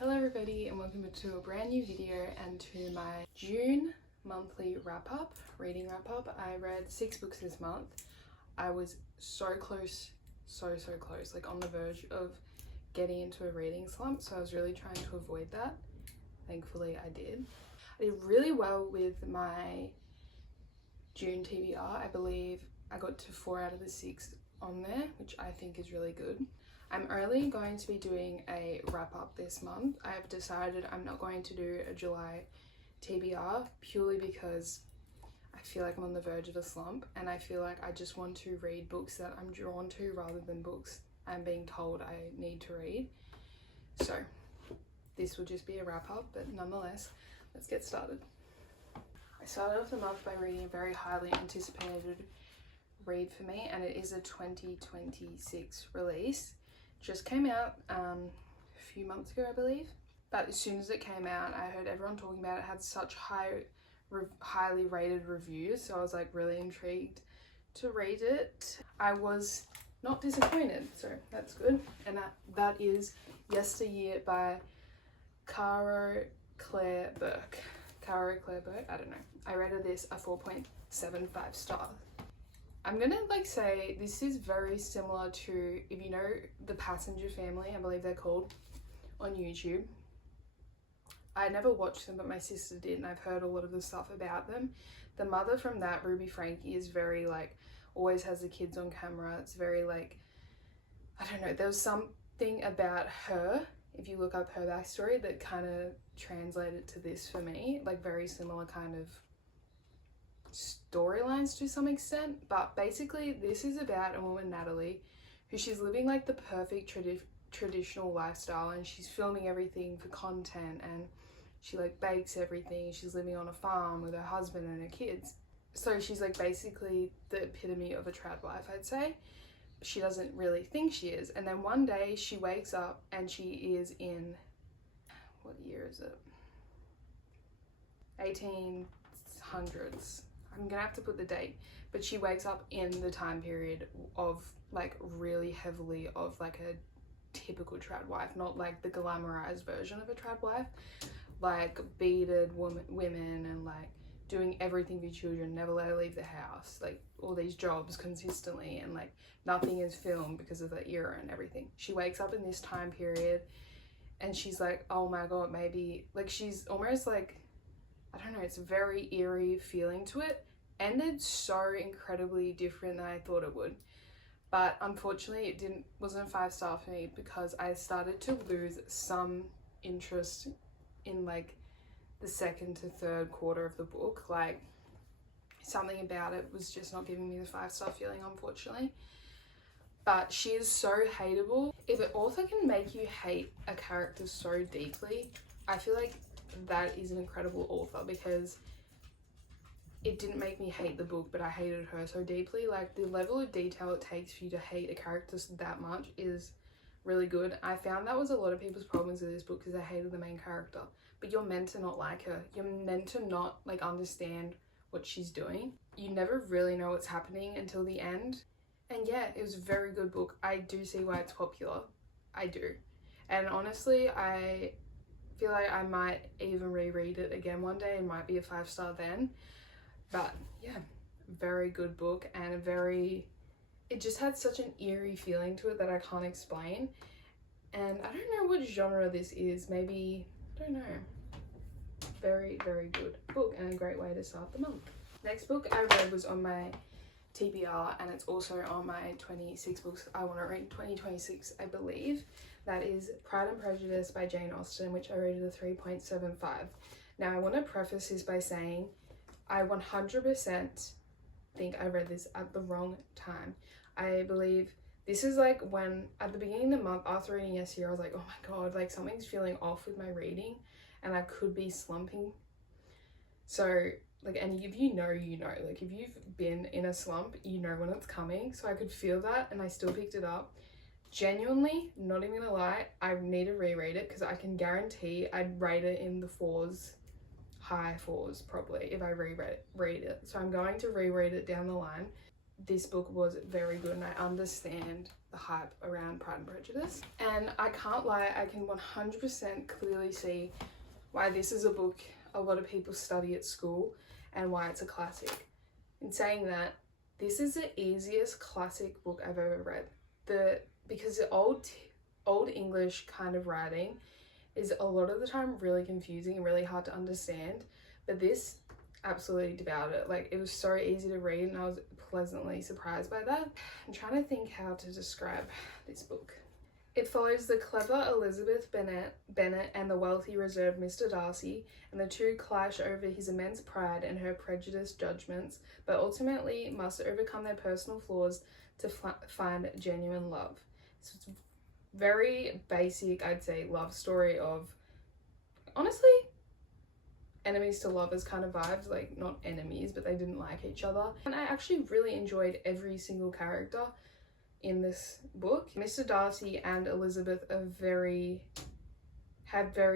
Hello everybody and welcome to a brand new video and to my June monthly wrap-up, reading wrap-up. I read 6 books this month. I was so close, so close, like on the verge of getting into a reading slump, so I was really trying to avoid that. Thankfully I did. I did really well with my June TBR. I believe I got to 4 out of the 6 on there, which I think is really good. I'm only going to be doing a wrap up this month. I have decided I'm not going to do a July TBR purely because I feel like I'm on the verge of a slump and I feel like I just want to read books that I'm drawn to rather than books I'm being told I need to read. So this will just be a wrap up, but nonetheless, let's get started. I started off the month by reading a very highly anticipated read for me, and it is a 2026 release. Just came out a few months ago, I believe, but as soon as it came out I heard everyone talking about it. It had such highly rated reviews, so I was like really intrigued to read it. I was not disappointed, so that's good. And that is Yesteryear by Caro Claire Burke. I don't know. I rated this a 4.75 stars. I'm gonna say this is very similar to, if you know The Passenger Family, I believe they're called, on YouTube. I never watched them, but my sister did, and I've heard a lot of the stuff about them. The mother from that, Ruby Franke, is very always has the kids on camera. It's very I don't know, there was something about her, if you look up her backstory, that kind of translated to this for me, very similar kind of storylines to some extent. But basically this is about a woman, Natalie, who she's living the perfect traditional lifestyle, and she's filming everything for content, and she bakes everything. She's living on a farm with her husband and her kids, so she's basically the epitome of a trad wife, I'd say. She doesn't really think she is, and then one day she wakes up and she is in, what year is it, 1800s. I'm gonna have to put the date, but she wakes up in the time period of really heavily of a typical trad wife, not the glamorized version of a trad wife, beaded women and doing everything for children, never let her leave the house, all these jobs consistently, and nothing is filmed because of the era and everything. She wakes up in this time period and she's oh my god, maybe she's almost I don't know, it's a very eerie feeling to it. Ended so incredibly different than I thought it would. But unfortunately it wasn't a 5-star for me because I started to lose some interest in the second to third quarter of the book. Something about it was just not giving me the 5-star feeling, unfortunately. But she is so hateable. If an author can make you hate a character so deeply, I feel that is an incredible author, because it didn't make me hate the book, but I hated her so deeply. The level of detail it takes for you to hate a character that much is really good. I found that was a lot of people's problems with this book, because they hated the main character, but you're meant to not like her. You're meant to not understand what she's doing. You never really know what's happening until the end. And yeah, it was a very good book. I do see why it's popular. I do. And honestly, I feel I might even reread it again one day. It might be a 5-star then. But yeah, very good book, and it just had such an eerie feeling to it that I can't explain. And I don't know what genre this is. Maybe, I don't know. Very good book, and a great way to start the month. Next book I read was on my TBR, and it's also on my 26 books I want to read 2026, I believe. That is Pride and Prejudice by Jane Austen, which I rated a 3.75. Now I want to preface this by saying I 100% think I read this at the wrong time. I believe this is when, at the beginning of the month after reading Yesteryear, I was oh my god, something's feeling off with my reading and I could be slumping. So and if you know, if you've been in a slump, you know when it's coming. So I could feel that, and I still picked it up. Genuinely, not even gonna lie, I need to reread it, because I can guarantee I'd rate it in the 4s, high 4s probably, if I reread it. So I'm going to reread it down the line. This book was very good, and I understand the hype around Pride and Prejudice. And I can't lie, I can 100% clearly see why this is a book a lot of people study at school and why it's a classic. In saying that, this is the easiest classic book I've ever read. Because the old English kind of writing is a lot of the time really confusing and really hard to understand, but this absolutely devoured it. Like, it was so easy to read and I was pleasantly surprised by that. I'm trying to think how to describe this book. It follows the clever Elizabeth Bennet and the wealthy, reserved Mr. Darcy, and the two clash over his immense pride and her prejudiced judgments, but ultimately must overcome their personal flaws to find genuine love. So it's very basic, I'd say, love story of, honestly, enemies to lovers kind of vibes, like not enemies, but they didn't like each other. And I actually really enjoyed every single character in this book. Mr. Darcy and Elizabeth have very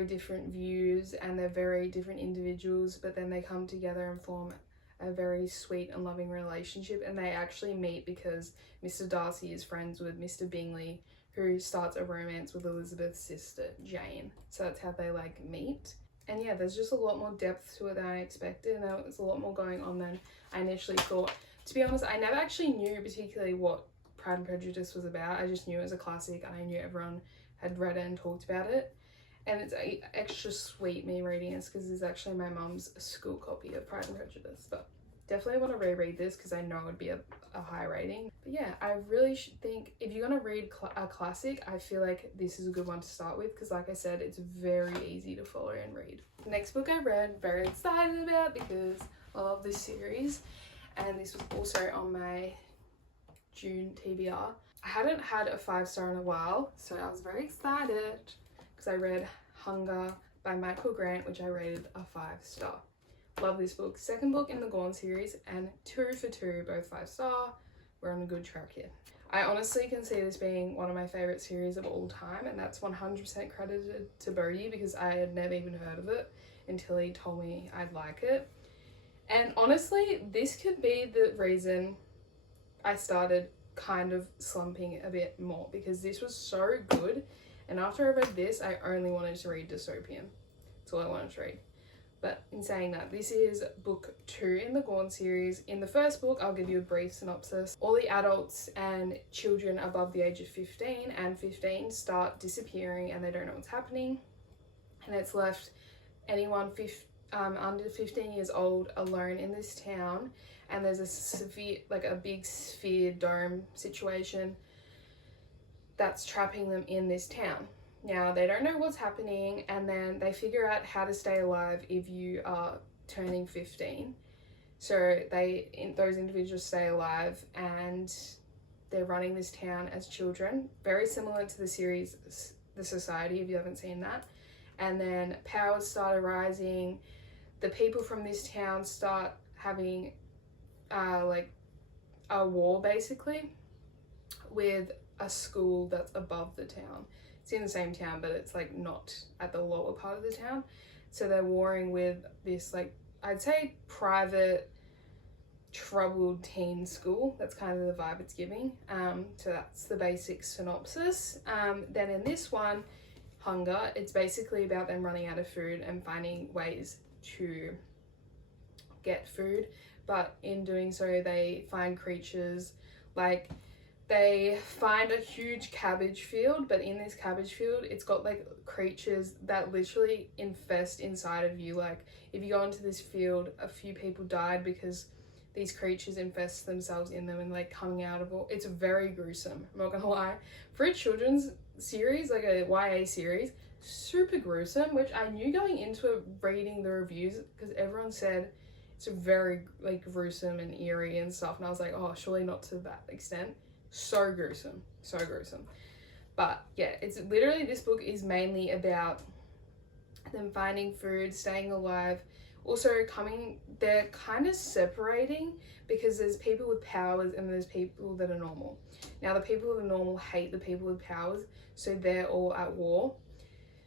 different views and they're very different individuals, but then they come together and form a very sweet and loving relationship. And they actually meet because Mr. Darcy is friends with Mr. Bingley, who starts a romance with Elizabeth's sister Jane. So that's how they like meet. And yeah, there's just a lot more depth to it than I expected, and there's a lot more going on than I initially thought. To be honest, I never actually knew particularly what Pride and Prejudice was about. I just knew it was a classic and I knew everyone had read it and talked about it. And it's extra sweet me reading this because it's actually my mum's school copy of Pride and Prejudice. But definitely want to reread this because I know it would be a high rating. But yeah, I really think if you're going to read a classic, I feel like this is a good one to start with because, like I said, it's very easy to follow and read. The next book I read, very excited about because I love this series, and this was also on my June TBR. I hadn't had a 5-star in a while, so I was very excited because I read Hunger by Michael Grant, which I rated a 5-star. Love this book. Second book in the Gone series, and 2 for 2, both 5-star. We're on a good track here. I honestly can see this being one of my favorite series of all time, and that's 100% credited to Bodhi because I had never even heard of it until he told me I'd like it. And honestly, this could be the reason I started kind of slumping a bit more because this was so good. And after I read this, I only wanted to read Dystopian. That's all I wanted to read. But in saying that, this is book 2 in the Gone series. In the first book, I'll give you a brief synopsis. All the adults and children above the age of 15 and 15 start disappearing and they don't know what's happening. And it's left anyone under 15 years old alone in this town. And there's a big sphere dome situation that's trapping them in this town. Now, they don't know what's happening, and then they figure out how to stay alive if you are turning 15. So those individuals stay alive, and they're running this town as children. Very similar to the series The Society, if you haven't seen that. And then powers start arising. The people from this town start having a war, basically, with a school that's above the town. It's in the same town, but it's like not at the lower part of the town. So they're warring with this, like, I'd say private, troubled teen school. That's kind of the vibe it's giving. So that's the basic synopsis. Then in this one, Hunger, it's basically about them running out of food and finding ways to get food. But in doing so, they find creatures like, they find a huge cabbage field, but in this cabbage field, it's got like creatures that literally infest inside of you. Like, if you go into this field, a few people died because these creatures infest themselves in them and like coming out of all. It's very gruesome, I'm not gonna lie. For a children's series, like a YA series, super gruesome, which I knew going into it, reading the reviews, because everyone said it's very like gruesome and eerie and stuff, and I was like, oh, surely not to that extent. So gruesome, so gruesome. But yeah, it's literally, this book is mainly about them finding food, staying alive. Also they're kind of separating because there's people with powers and there's people that are normal. Now the people that are normal hate the people with powers, so they're all at war.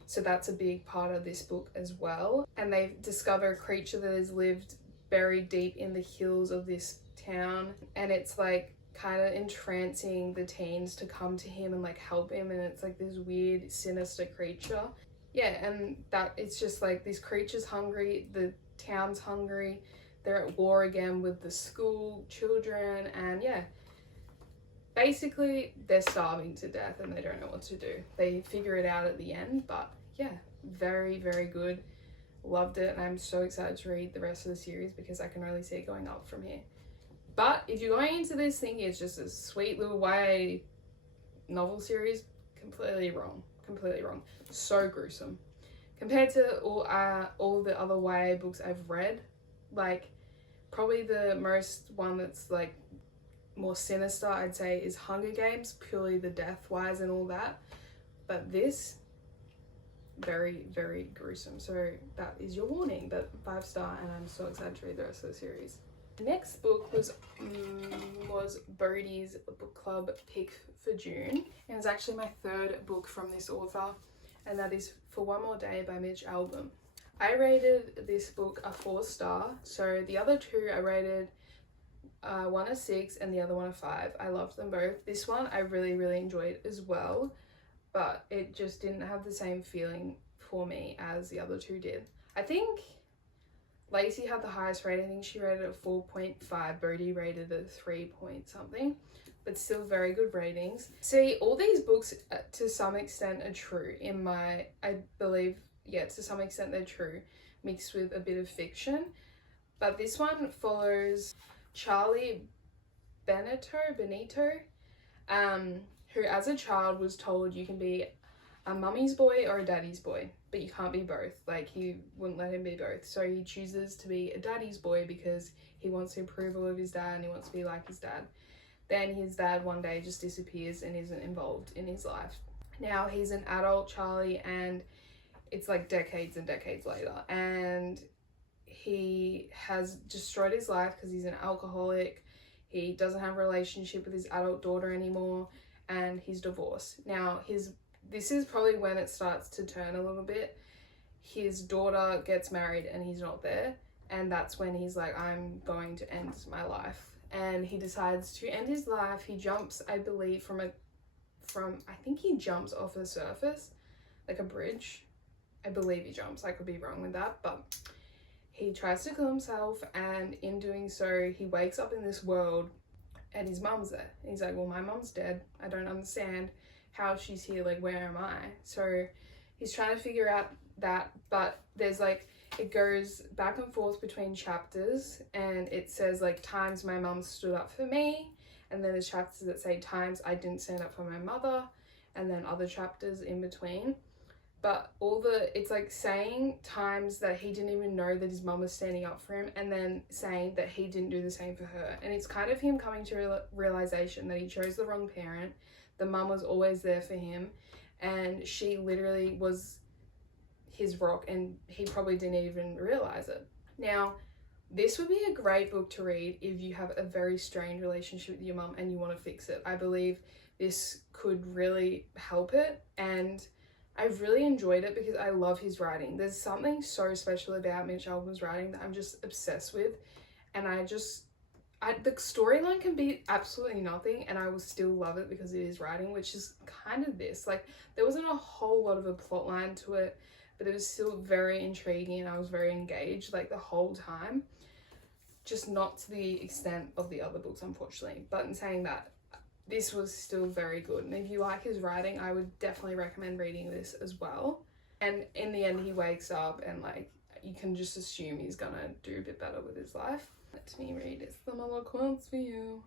So that's a big part of this book as well. And they discover a creature that has lived buried deep in the hills of this town, and it's like kind of entrancing the teens to come to him and like help him, and it's like this weird sinister creature. Yeah, and that it's just like this creature's hungry, the town's hungry, they're at war again with the school children, and yeah, basically they're starving to death and they don't know what to do. They figure it out at the end, but yeah, very, very good. Loved it, and I'm so excited to read the rest of the series because I can really see it going up from here. But if you're going into this thinking it's just a sweet little YA novel series, completely wrong. Completely wrong. So gruesome. Compared to all the other YA books I've read, like probably the most one that's like more sinister I'd say is Hunger Games, purely the death wise and all that. But this, very, very gruesome. So that is your warning, but 5-star, and I'm so excited to read the rest of the series. The next book was Bodhi's book club pick for June, and it's actually my third book from this author, and that is For One More Day by Mitch Albom. I rated this book a 4-star, so the other two I rated one a 6 and the other one a 5. I loved them both. This one I really, really enjoyed as well, but it just didn't have the same feeling for me as the other two did. I think Lacey had the highest rating. I think she rated it a 4.5. Bodhi rated it a 3 point something, but still very good ratings. See, all these books to some extent are true I believe, yeah, to some extent they're true, mixed with a bit of fiction. But this one follows Charlie Benito, who as a child was told you can be a mummy's boy or a daddy's boy, but you can't be both. Like, he wouldn't let him be both, so he chooses to be a daddy's boy because he wants the approval of his dad and he wants to be like his dad. Then his dad one day just disappears and isn't involved in his life. Now he's an adult Charlie, and it's like decades and decades later, and he has destroyed his life because he's an alcoholic. He doesn't have a relationship with his adult daughter anymore, and he's divorced. Now this is probably when it starts to turn a little bit. His daughter gets married and he's not there, and that's when he's like, I'm going to end my life. And he decides to end his life. He jumps, I believe, from I think he jumps off a surface, like a bridge. I believe he jumps. I could be wrong with that, but he tries to kill himself, and in doing so, he wakes up in this world and his mum's there. And he's like, well, my mum's dead. I don't understand how she's here. Like, where am I? So he's trying to figure out that, but there's like, it goes back and forth between chapters, and it says like times my mum stood up for me, and then there's chapters that say times I didn't stand up for my mother, and then other chapters in between. But it's like saying times that he didn't even know that his mum was standing up for him, and then saying that he didn't do the same for her. And it's kind of him coming to realization that he chose the wrong parent. The mum was always there for him, and she literally was his rock, and he probably didn't even realize it. Now, this would be a great book to read if you have a very strained relationship with your mum and you want to fix it. I believe this could really help it, and I've really enjoyed it because I love his writing. There's something so special about Mitch Albom's writing that I'm just obsessed with, and the storyline can be absolutely nothing and I will still love it because it is writing, which is kind of this. Like, there wasn't a whole lot of a plot line to it, but it was still very intriguing and I was very engaged like the whole time. Just not to the extent of the other books, unfortunately. But in saying that, this was still very good, and if you like his writing, I would definitely recommend reading this as well. And in the end, he wakes up and like you can just assume he's gonna do a bit better with his life. Let me read It's the Mama Quotes for you.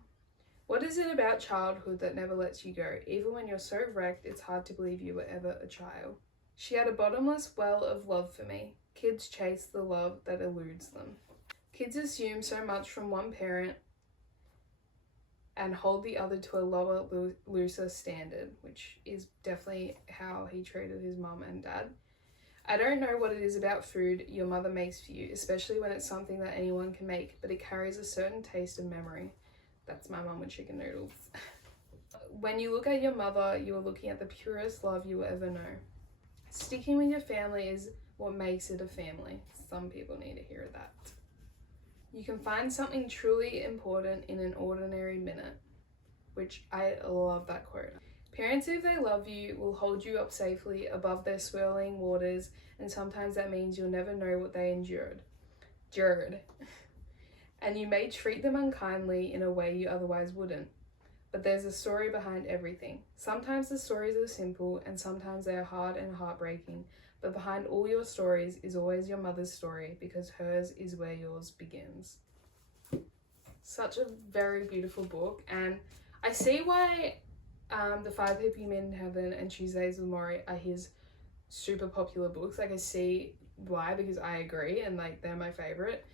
What is it about childhood that never lets you go? Even when you're so wrecked, it's hard to believe you were ever a child. She had a bottomless well of love for me. Kids chase the love that eludes them. Kids assume so much from one parent and hold the other to a lower, looser standard, which is definitely how he treated his mum and dad. I don't know what it is about food your mother makes for you, especially when it's something that anyone can make, but it carries a certain taste and memory. That's my mum with chicken noodles. When you look at your mother, you are looking at the purest love you will ever know. Sticking with your family is what makes it a family. Some people need to hear that. You can find something truly important in an ordinary minute. which I love that quote. Parents, if they love you, will hold you up safely above their swirling waters, and sometimes that means you'll never know what they endured. And you may treat them unkindly in a way you otherwise wouldn't. But there's a story behind everything. Sometimes the stories are simple, and sometimes they are hard and heartbreaking. But behind all your stories is always your mother's story, because hers is where yours begins. Such a very beautiful book, and I see why The Five People You Meet in Heaven and Tuesdays with Morrie are his super popular books. Like, I see why, because I agree, and like they're my favorite.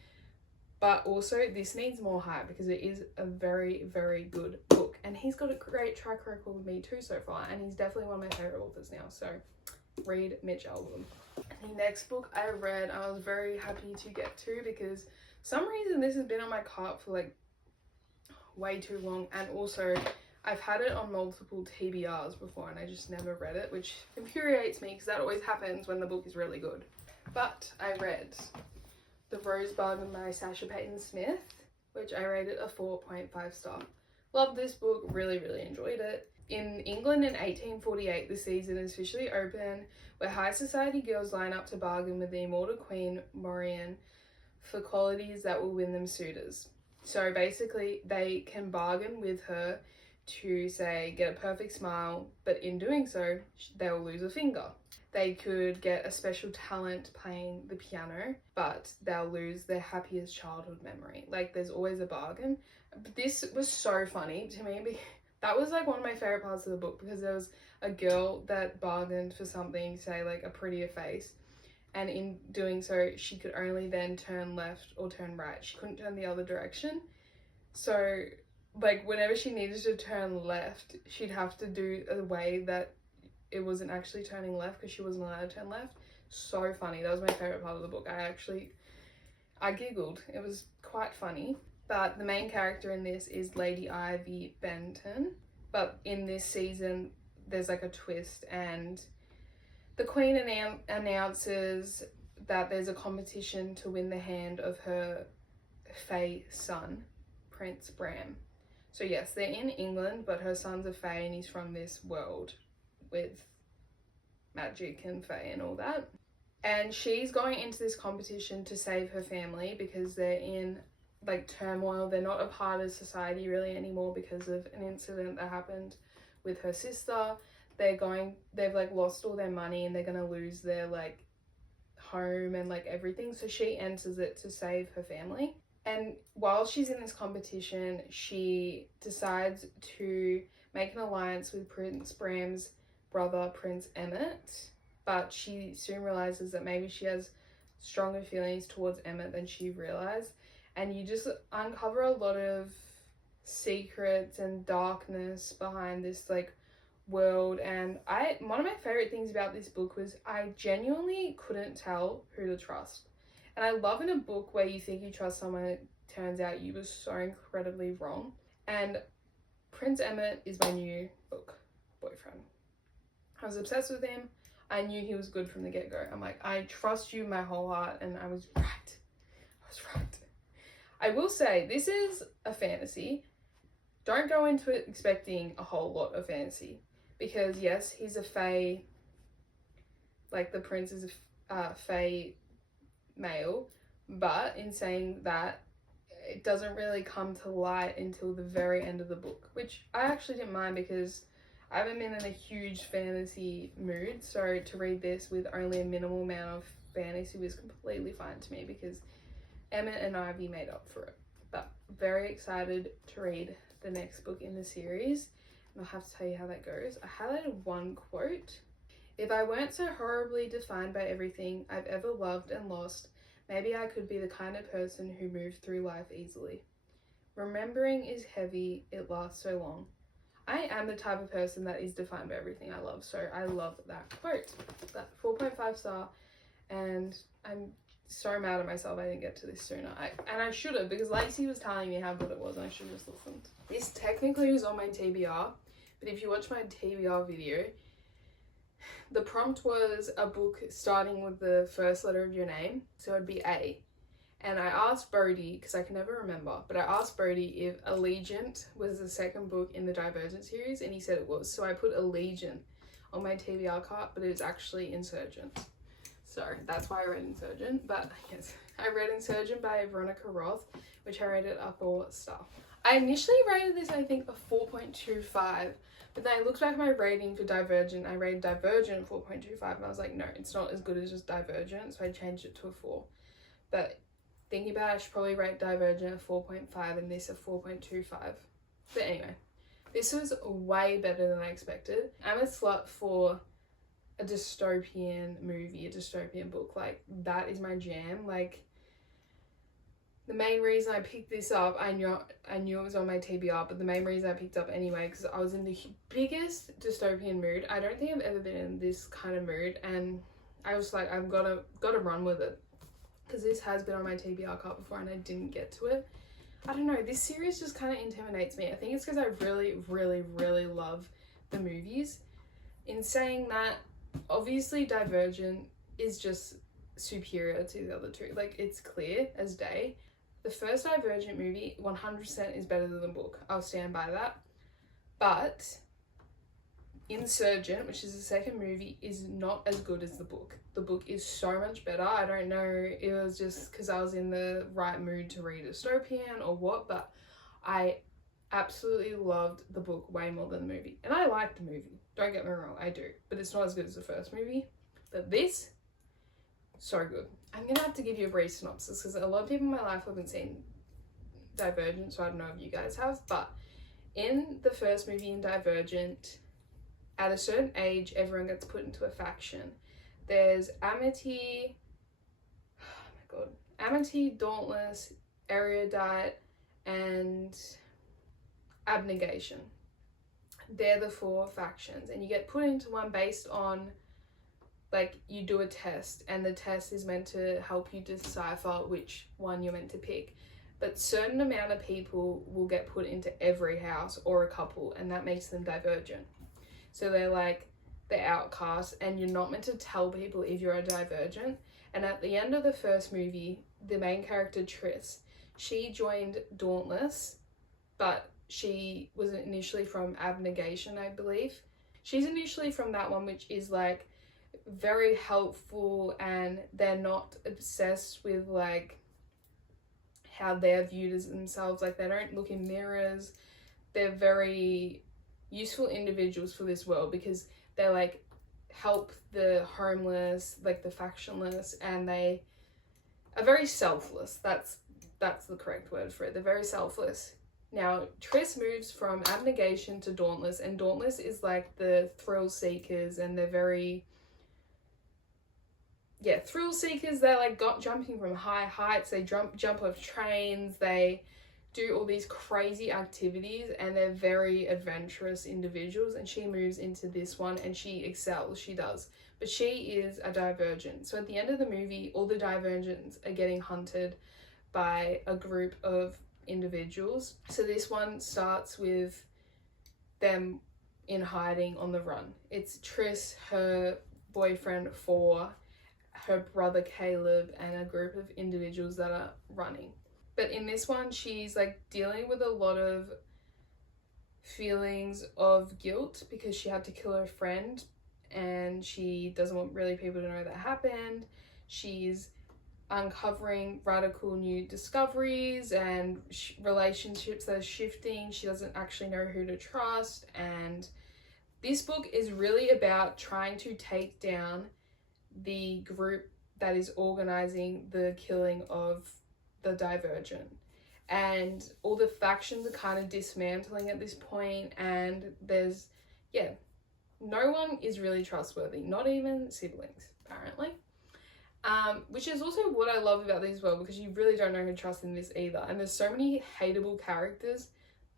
But also this needs more hype because it is a very, very good book, and he's got a great track record with me too so far, and he's definitely one of my favorite authors now. So read Mitch Albom. The next book I read, I was very happy to get to, because some reason this has been on my cart for like way too long, and also I've had it on multiple TBRs before and I just never read it, which infuriates me because that always happens when the book is really good. But I read The Rose Bargain by Sasha Payton Smith, which I rated a 4.5 star. Loved this book, really, really enjoyed it. In England in 1848, the season is officially open, where high society girls line up to bargain with the immortal queen, Morian, for qualities that will win them suitors. So basically, they can bargain with her to, say, get a perfect smile, but in doing so, they'll lose a finger. They could get a special talent playing the piano, but they'll lose their happiest childhood memory. Like, there's always a bargain. But this was so funny to me, because that was like one of my favorite parts of the book, because there was a girl that bargained for something, say like a prettier face, and in doing so she could only then turn left or turn right. She couldn't turn the other direction. So like whenever she needed to turn left, she'd have to do a way that it wasn't actually turning left, because she wasn't allowed to turn left. So funny. That was my favorite part of the book. I giggled. It was quite funny. But the main character in this is Lady Ivy Benton. But in this season, there's like a twist, and the Queen announces that there's a competition to win the hand of her Fae son, Prince Bran. So yes, they're in England, but her son's a Fae and he's from this world with magic and Fae and all that. And she's going into this competition to save her family, because they're in like turmoil. They're not a part of society really anymore because of an incident that happened with her sister. They've like lost all their money, and they're gonna lose their like home and like everything. So she enters it to save her family. And while she's in this competition, she decides to make an alliance with Prince Bram's brother, Prince Emmett. But she soon realizes that maybe she has stronger feelings towards Emmett than she realized. And you just uncover a lot of secrets and darkness behind this like world. And one of my favorite things about this book was I genuinely couldn't tell who to trust. And I love in a book where you think you trust someone, it turns out you were so incredibly wrong. And Prince Emmett is my new book boyfriend. I was obsessed with him. I knew he was good from the get-go. I'm like, I trust you my whole heart, and I was right. I will say, this is a fantasy. Don't go into it expecting a whole lot of fantasy, because yes, he's a Fae, like the prince is a Fae male, but in saying that, it doesn't really come to light until the very end of the book, which I actually didn't mind, because I haven't been in a huge fantasy mood, so to read this with only a minimal amount of fantasy was completely fine to me, because Emmett and Ivy made up for it. But very excited to read the next book in the series, and I'll have to tell you how that goes. I highlighted one quote. If I weren't so horribly defined by everything I've ever loved and lost, maybe I could be the kind of person who moved through life easily. Remembering is heavy, it lasts so long. I am the type of person that is defined by everything I love, so I love that quote. That 4.5 star, and I'm so mad at myself I didn't get to this sooner. I should have, because Lacey was telling me how good it was, and I should have just listened. This technically was on my TBR, but if you watch my TBR video, the prompt was a book starting with the first letter of your name, so it'd be A. And I asked Bodhi, because I can never remember, but I asked Bodhi if Allegiant was the second book in the Divergent series, and he said it was. So I put Allegiant on my TBR cart, but it was actually Insurgent. So that's why I read Insurgent. But yes, I read Insurgent by Veronica Roth, which I rated a 4-star. I initially rated this, I think, a 4.25, but then I looked back at my rating for Divergent. I rated Divergent 4.25, and I was like, no, it's not as good as just Divergent, so I changed it to a 4. But thinking about it, I should probably rate Divergent a 4.5 and this a 4.25. But anyway, this was way better than I expected. I'm a slut for a dystopian movie, a dystopian book. Like, that is my jam. Like, the main reason I picked this up, I knew it was on my TBR, but the main reason I picked up anyway, because I was in the biggest dystopian mood. I don't think I've ever been in this kind of mood, and I was like, I've got to run with it, because this has been on my TBR card before and I didn't get to it. I don't know, this series just kind of intimidates me. I think it's because I really, really, really love the movies. In saying that, obviously Divergent is just superior to the other two. Like, it's clear as day. The first Divergent movie 100% is better than the book. I'll stand by that. But Insurgent, which is the second movie, is not as good as the book. The book is so much better. I don't know, it was just because I was in the right mood to read dystopian or what, but I absolutely loved the book way more than the movie. And I like the movie, don't get me wrong, I do. But it's not as good as the first movie. But this, so good. I'm gonna have to give you a brief synopsis because a lot of people in my life haven't seen Divergent, so I don't know if you guys have. But in the first movie in Divergent, at a certain age, everyone gets put into a faction. There's Amity, Dauntless, Erudite, and Abnegation. They're the 4 factions, and you get put into one based on, like, you do a test, and the test is meant to help you decipher which one you're meant to pick. But certain amount of people will get put into every house, or a couple, and that makes them Divergent. So they're like the outcasts, and you're not meant to tell people if you're a Divergent. And at the end of the first movie, the main character Triss, she joined Dauntless, but she was initially from Abnegation, I believe. She's initially from that one, which is like very helpful, and they're not obsessed with like how they're viewed as themselves. Like, they don't look in mirrors. They're very useful individuals for this world because they like help the homeless, like the factionless, and they are very selfless. That's the correct word for it. They're very selfless. Now, Triss moves from Abnegation to Dauntless, and Dauntless is like the thrill seekers, and they're very, thrill seekers. They're like jumping from high heights. They jump off trains. They do all these crazy activities, and they're very adventurous individuals. And she moves into this one, and she excels. She does. But she is a Divergent. So at the end of the movie, all the Divergents are getting hunted by a group of individuals. So this one starts with them in hiding on the run. It's Triss, her boyfriend 4, her brother Caleb, and a group of individuals that are running. But in this one, she's like dealing with a lot of feelings of guilt because she had to kill her friend, and she doesn't want really people to know that happened. She's uncovering radical new discoveries and relationships that are shifting. She doesn't actually know who to trust, and this book is really about trying to take down the group that is organizing the killing of the Divergent. And all the factions are kind of dismantling at this point, and there's, no one is really trustworthy, not even siblings, apparently. Which is also what I love about these as well, because you really don't know who to trust in this either. And there's so many hateable characters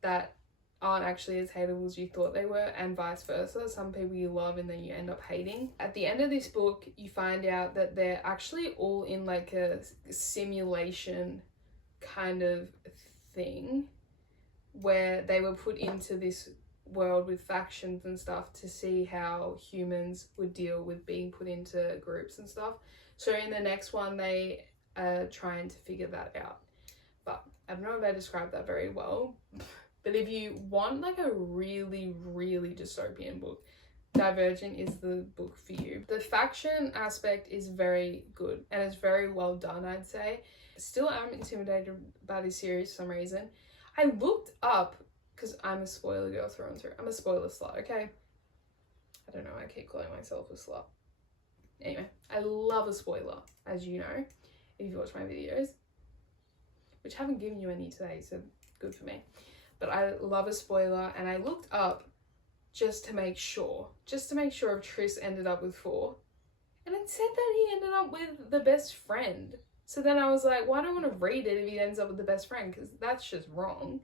that aren't actually as hateable as you thought they were, and vice versa. Some people you love and then you end up hating. At the end of this book, you find out that they're actually all in like a simulation kind of thing where they were put into this world with factions and stuff to see how humans would deal with being put into groups and stuff. So in the next one, they trying to figure that out. But I don't know if I described that very well. But if you want like a really, really dystopian book, Divergent is the book for you. The faction aspect is very good and it's very well done, I'd say. Still am intimidated by this series for some reason. I looked up, because I'm a spoiler girl through and through. I'm a spoiler slut, okay? I don't know why I keep calling myself a slut. Anyway, I love a spoiler, as you know, if you watch my videos, which I haven't given you any today, so good for me. But I love a spoiler, and I looked up just to make sure if Triss ended up with 4. And it said that he ended up with the best friend. So then I was like, well, I don't want to read it if he ends up with the best friend, because that's just wrong.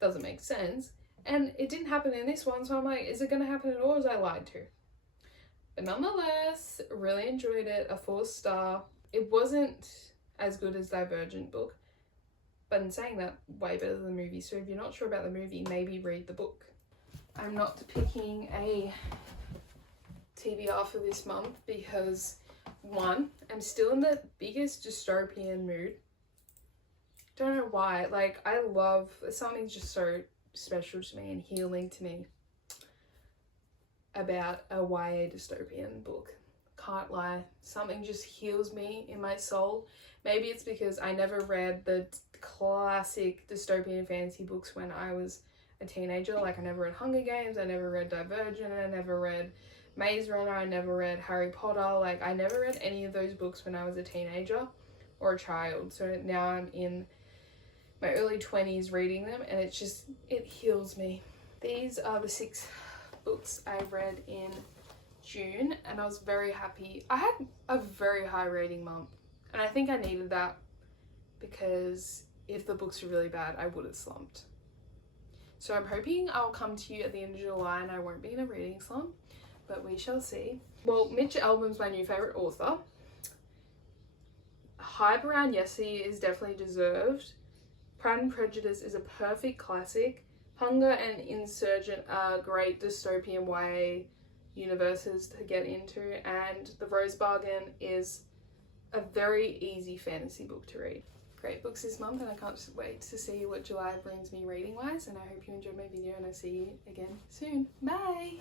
Doesn't make sense. And it didn't happen in this one, so I'm like, is it going to happen at all, or was I lied to? But nonetheless, really enjoyed it. A 4-star. It wasn't as good as Divergent book, but in saying that, way better than the movie. So if you're not sure about the movie, maybe read the book. I'm not picking a TBR for this month because, one, I'm still in the biggest dystopian mood. Don't know why. Like, I love, something's just so special to me and healing to me about a YA dystopian book. Can't lie. Something just heals me in my soul. Maybe it's because I never read the classic dystopian fantasy books when I was a teenager. Like, I never read Hunger Games, I never read Divergent, I never read Maze Runner, I never read Harry Potter. Like, I never read any of those books when I was a teenager or a child. So now I'm in my early 20s reading them, and it heals me. These are the 6 books I read in June, and I was very happy. I had a very high rating month, and I think I needed that, because if the books were really bad, I would have slumped. So I'm hoping I'll come to you at the end of July and I won't be in a reading slump, but we shall see. Well, Mitch Albom's my new favourite author. Hype around Yessie is definitely deserved. Pride and Prejudice is a perfect classic. Hunger and Insurgent are great dystopian YA universes to get into, and The Rose Bargain is a very easy fantasy book to read. Great books this month, and I can't wait to see what July brings me reading wise, and I hope you enjoyed my video, and I'll see you again soon. Bye!